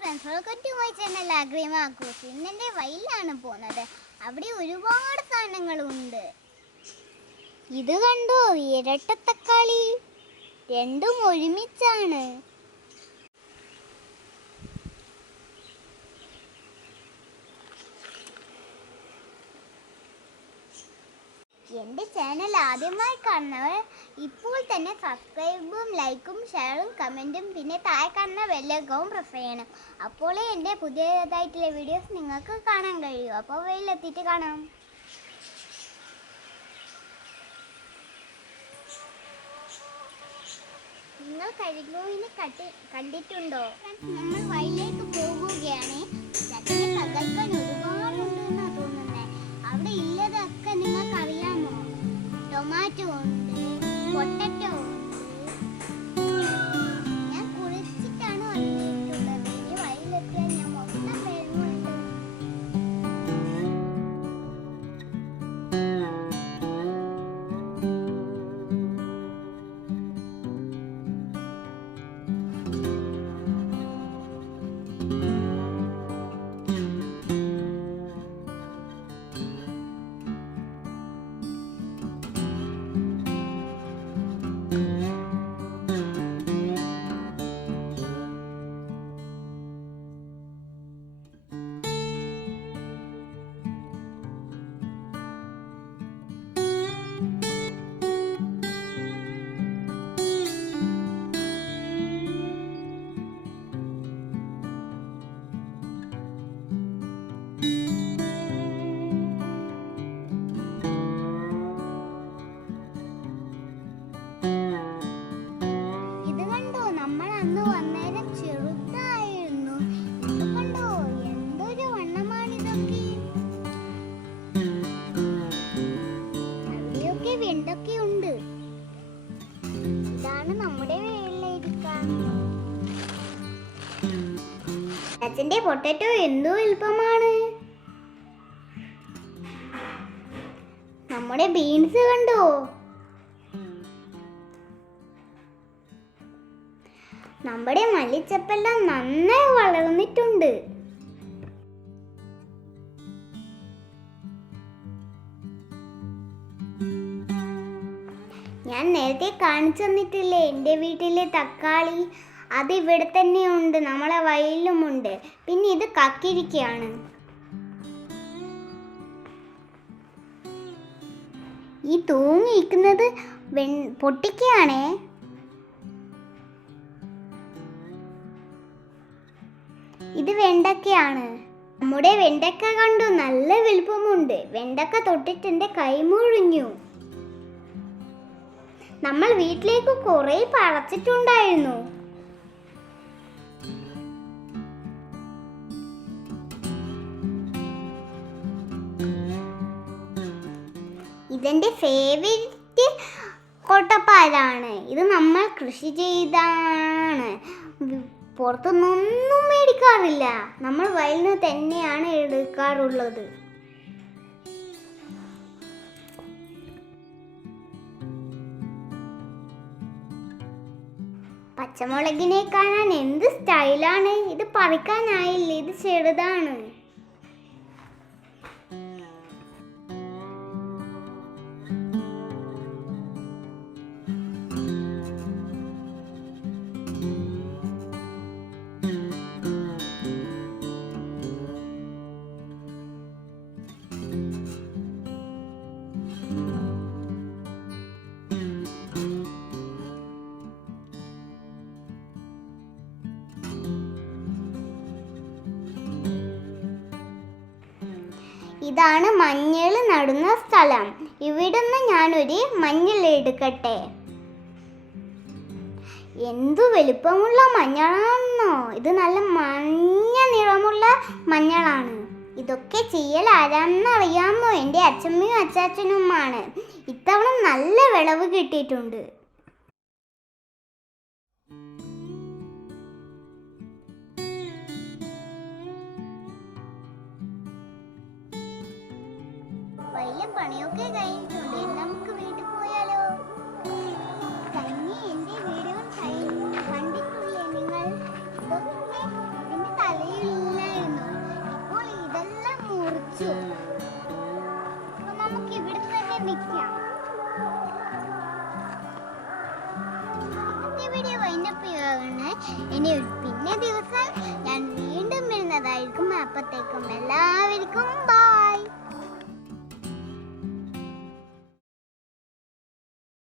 Friends, welcome to my channel ആഗ്രഹമാക്കൂസ്. ഇന്നെൻ്റെ വയലിലാണ് പോകുന്നത്. അവിടെ ഒരുപാട് സാധനങ്ങളുണ്ട്. ഇത് കണ്ടോ, ഇരട്ട തക്കാളി, രണ്ടും ഒരുമിച്ചാണ്. എൻ്റെ ചാനൽ ആദ്യമായി കാണുന്നവർ ഇപ്പോൾ തന്നെ സബ്സ്ക്രൈബും ലൈക്കും ഷെയറും കമൻറ്റും പിന്നെ താഴെ കാണുന്ന ബെല്ലൈക്കണും പ്രസ് ചെയ്യണം. അപ്പോഴേ എൻ്റെ പുതിയതായിട്ടുള്ള വീഡിയോസ് നിങ്ങൾക്ക് കാണാൻ കഴിയൂ. അപ്പോൾ വെയിലെത്തിയിട്ട് കാണാം. നിങ്ങൾ കരിങ്കോവിനെ കണ്ടിട്ടുണ്ടോ? നമ്മൾ വയലിലേക്ക് പോകുകയാണ്. ചട്ടിനെ തകർക്കാൻ ഒരുപാടുണ്ടെന്നാണ് തോന്നുന്നത്. അവിടെ ഇല്ലതൊക്കെ നിങ്ങൾക്കറിയാമോ? ടൊമാറ്റോ ഉണ്ട്, പൊട്ടറ്റോ ഉണ്ട്. ഞാൻ കുളിച്ചിട്ടാണ് വന്നിട്ടുള്ളത്. ഇനി വയലിലെത്തിയാൽ ഞാൻ മൊത്തം വരുന്നുണ്ട്. അന്ന് വന്നേരം ചെറുതായിരുന്നു. ഇത് കണ്ടോ, എന്തൊരു വണ്ണമാണിതൊക്കെ. അവിടെയൊക്കെ വെണ്ടൊക്കെ ഉണ്ട്. ഇതാണ് നമ്മുടെ വെള്ളരിക്ക. അച്ഛൻ്റെ പൊട്ടറ്റോ എന്തോ എളുപ്പമാണ്. നമ്മുടെ ബീൻസ് കണ്ടോ, നമ്മുടെ മല്ലിച്ചപ്പെല്ലാം നന്നായി വളർന്നിട്ടുണ്ട്. ഞാൻ നേരത്തെ കാണിച്ചു തന്നിട്ടില്ലേ എൻ്റെ വീട്ടിലെ തക്കാളി, അത് ഇവിടെ തന്നെയുണ്ട്, നമ്മളെ വയലിലുമുണ്ട്. പിന്നെ ഇത് കക്കിരിക്കയാണ്. ഈ തൂങ്ങിയിരിക്കുന്നത് പൊട്ടിക്കയാണേ. ഇത് വെണ്ടക്കയാണ്. നമ്മുടെ വെണ്ടക്ക കണ്ടു, നല്ല വലുപ്പമുണ്ട്. വെണ്ടക്ക തൊട്ടിട്ട് എൻ്റെ കൈ മുറിഞ്ഞു. നമ്മൾ വീട്ടിലേക്ക് കുറെ പറിച്ചിട്ടുണ്ടായിരുന്നു. ഇതെന്റെ ഫേവറേറ്റ് കോട്ടപ്പാലാണ്. ഇത് നമ്മൾ കൃഷി ചെയ്താണ്. പുറത്തുനിന്നൊന്നും മേടിക്കാറില്ല. നമ്മൾ വയലിൽ നിന്ന് തന്നെയാണ് എടുക്കാറുള്ളത്. പച്ചമുളകിനെ കാണാൻ എന്ത് സ്റ്റൈലാണ്. ഇത് പറിക്കാനായില്ല, ഇത് ചെറുതാണ്. ഇതാണ് മഞ്ഞൾ നടുന്ന സ്ഥലം. ഇവിടുന്ന് ഞാനൊരു മഞ്ഞൾ എടുക്കട്ടെ. എന്തു വലുപ്പമുള്ള മഞ്ഞളാണെന്നോ! ഇത് നല്ല മഞ്ഞ നിറമുള്ള മഞ്ഞളാണ്. ഇതൊക്കെ ചെയ്യൽ ആരാണെന്നറിയാമോ? എൻ്റെ അച്ഛമ്മയും അച്ചാച്ചനുമാണ്. ഇത്തവണ നല്ല വിളവ് കിട്ടിയിട്ടുണ്ട്. വലിയ പണിയൊക്കെ കഴിഞ്ഞിട്ടുണ്ട്. നമുക്ക് വീട്ടിൽ പോയാലോ? തന്നെ എൻ്റെ വീഡിയോ കണ്ടിട്ടില്ലേ നിങ്ങൾ? ഇതൊക്കെ ഇതിൻ്റെ തല കഴിച്ചു. അപ്പൊ നമുക്ക് ഇവിടെ തന്നെ നിൽക്കാം. ഇന്നത്തെ വീഡിയോ വൈൻഡപ്പ് ചെയ്യുകയാണ്. ഇനി പിന്നെ ദിവസം ഞാൻ വീണ്ടും വരുന്നതായിരിക്കും. അപ്പത്തേക്കും എല്ലാവർക്കും ബൈ.